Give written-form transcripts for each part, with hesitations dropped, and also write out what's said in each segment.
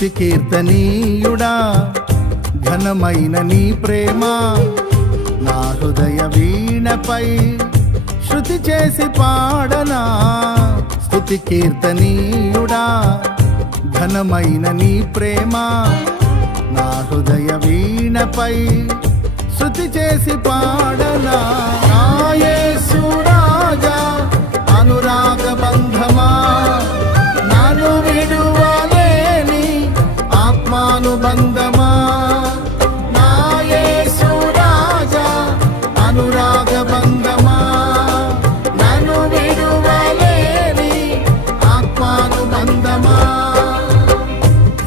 స్తుతి కీర్తనీయుడా ఘనమైన నీ ప్రేమ నా హృదయ వీణపై శృతి చేసి పాడనా. స్తుతి కీర్తనీయుడా ఘనమైన నీ ప్రేమ నా హృదయ వీణపై శృతి చేసి పాడనా. నా యేసు రాజా అనురాగ బంధమా నన్ను విడువలేని ఆత్మానుబంధమా. నా యేసు రాజా అనురాగ బంధమా నన్ను విడువలేని ఆత్మానుబంధమా.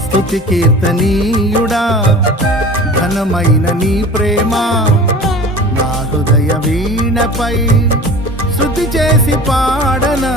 స్తుతి కీర్తనీయుడా ఘనమైన నీ ప్రేమ నా హృదయ వీణపై శృతి చేసి పాడనా.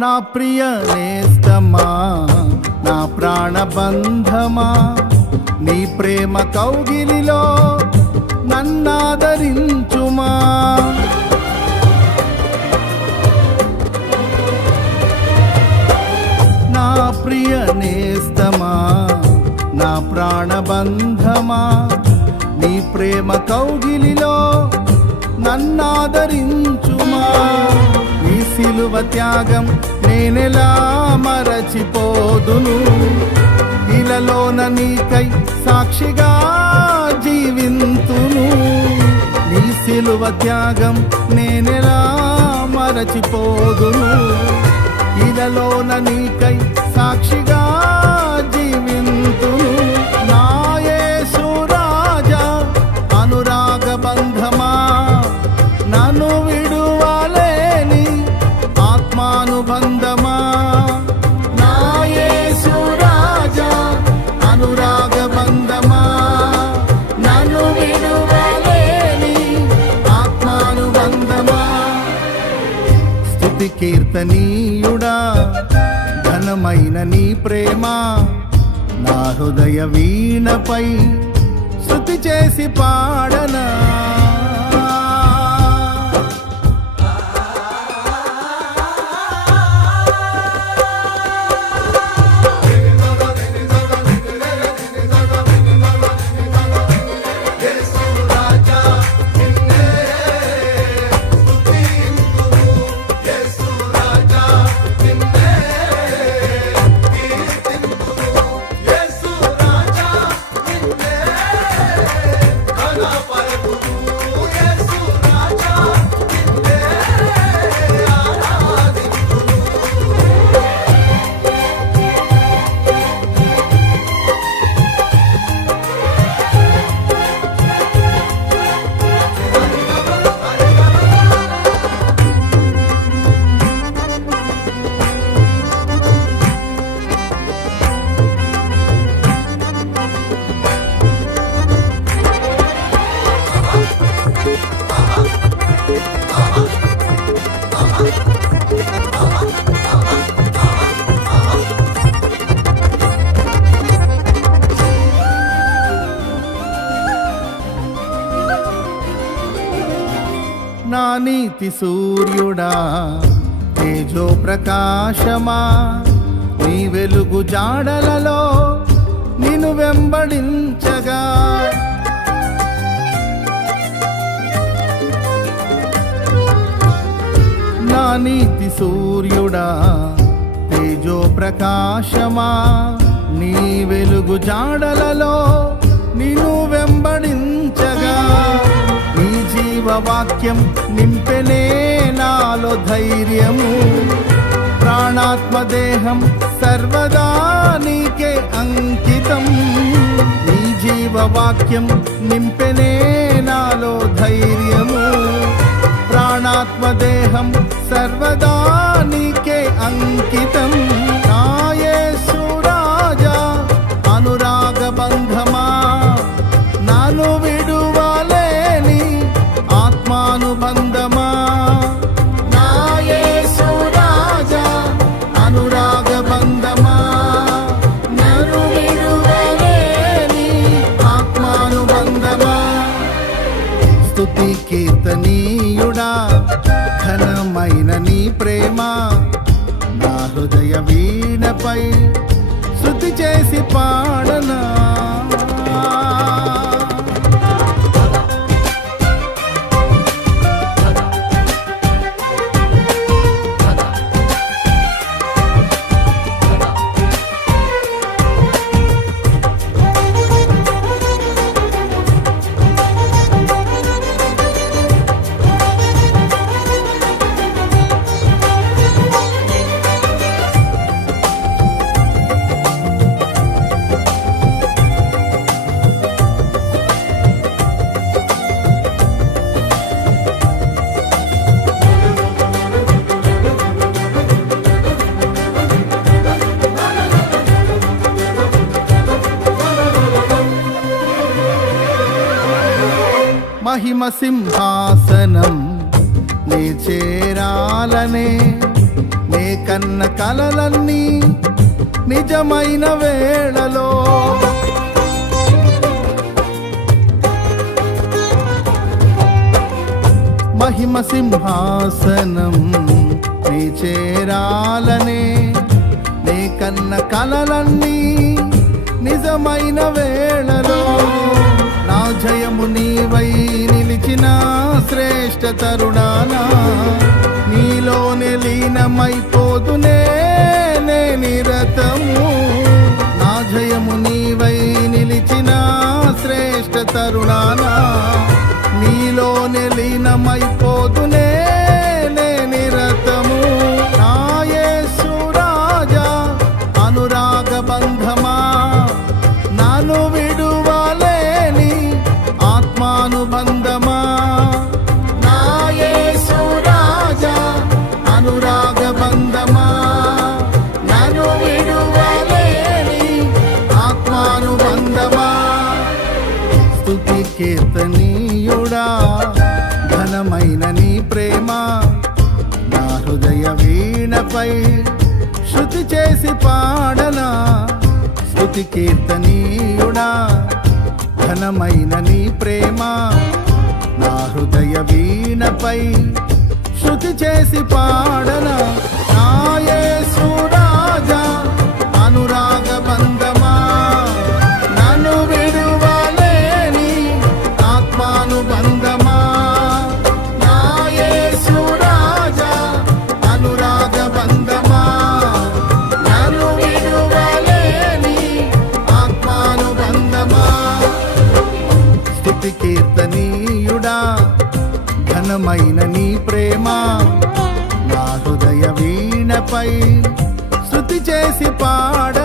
నా ప్రియ నేస్తమా నా ప్రాణబంధమా నీ ప్రేమ కౌగిలిలో నన్నాదరించుమా. నా ప్రియ నేస్తమా నా ప్రాణబంధమా నీ ప్రేమ కౌగిలిలో నన్నాదరించుమా. నీ సిలువ త్యాగం నేనెలా మరచిపోదును, ఇలలోన నీకై సాక్షిగా జీవింతును. నీ సిలువ త్యాగం నేనెలా మరచిపోదును, ఇలలోన నీకై సాక్షిగా జీవింతును. నా యేసు రాజా అనురాగ బంధమా నన్ను విడువలేని ఆత్మానుబంధమా. నా యేసు రాజా అనురాగ బంధమా నన్ను విడువలేని ఆత్మానుబంధమా. స్తుతి కీర్తనీయుడా ఘనమైన నీ ప్రేమ నా హృదయ వీణపై శృతి చేసి పాడనా. నా నీతి సూర్యుడా తేజో ప్రకాశమా నీ వెలుగు జాడలలో నిన్ను వెంబడించగా. నా నీతి సూర్యుడా తేజో ప్రకాశమా నీ వెలుగు జాడలలో నిన్ను వెంబడించగా నీ జీవవాక్యం నింపెనే నాలో ధైర్యము. ప్రాణాత్మ దేహం సర్వదా నీకే అంకితం. నీ జీవవాక్యం నింపెనే నాలో ధైర్యము. ప్రాణాత్మ దేహం సర్వదా నీకే అంకితం. నా యేసు రాజా అనురాగ బంధమా, నాను విడువలేని ఆత్మానుబంధమా. నా యేసు రాజా అనురాగ బంధమా, నాను విడువలేని ఆత్మానుబంధమా. స్తుతి కీర్తనీయుడా ఘనమైన నీ ప్రేమ నా హృదయ వీణపై శృతి చేసి పాడనా. మహిమ సింహాసనం నే చేరాలనే నే కన్న కలలన్నీ నిజమైన వేళలో మహిమ సింహాసనం నే చేరాలనే నే కన్న కలలన్నీ నిజమైన వేళలో నా జయము నీవై నిలిచిన శ్రేష్ఠ తరుణానా నీలోనే లీనమైపోదునే నే నిరతము. నా జయము నీవై నిలిచిన శ్రేష్ఠ తరుణానా నీలోనే లీనమైపోదునే నే నిరతము. నా యేసు రాజా అనురాగ బంధమా, నాను విడువలేని ఆత్మానుబంధమా. నా యేసు రాజా అనురాగ బంధమా, నాను విడువలేని ఆత్మానుబంధమా. స్తుతి కీర్తనీయుడా ఘనమైన నీ ప్రేమ నా హృదయ వీణపై శృతి చేసి పాడనా. స్తుతి కీర్తనీయుడా ఘనమైన నీ ప్రేమ నా హృదయ వీణపై శృతి చేసి పాడనా. నా యేసు రాజా అనురాగ బంధమా, నన్ను విడువలేని ఆత్మానుబంధమా. నా యేసు రాజా అనురాగ బంధమా, నన్ను విడువలేని ఆత్మానుబంధమా. స్తుతి కీర్తనీయుడా ఘనమైన నీ ప్రేమ నా హృదయ వీణపై శృతి చేసి పాడ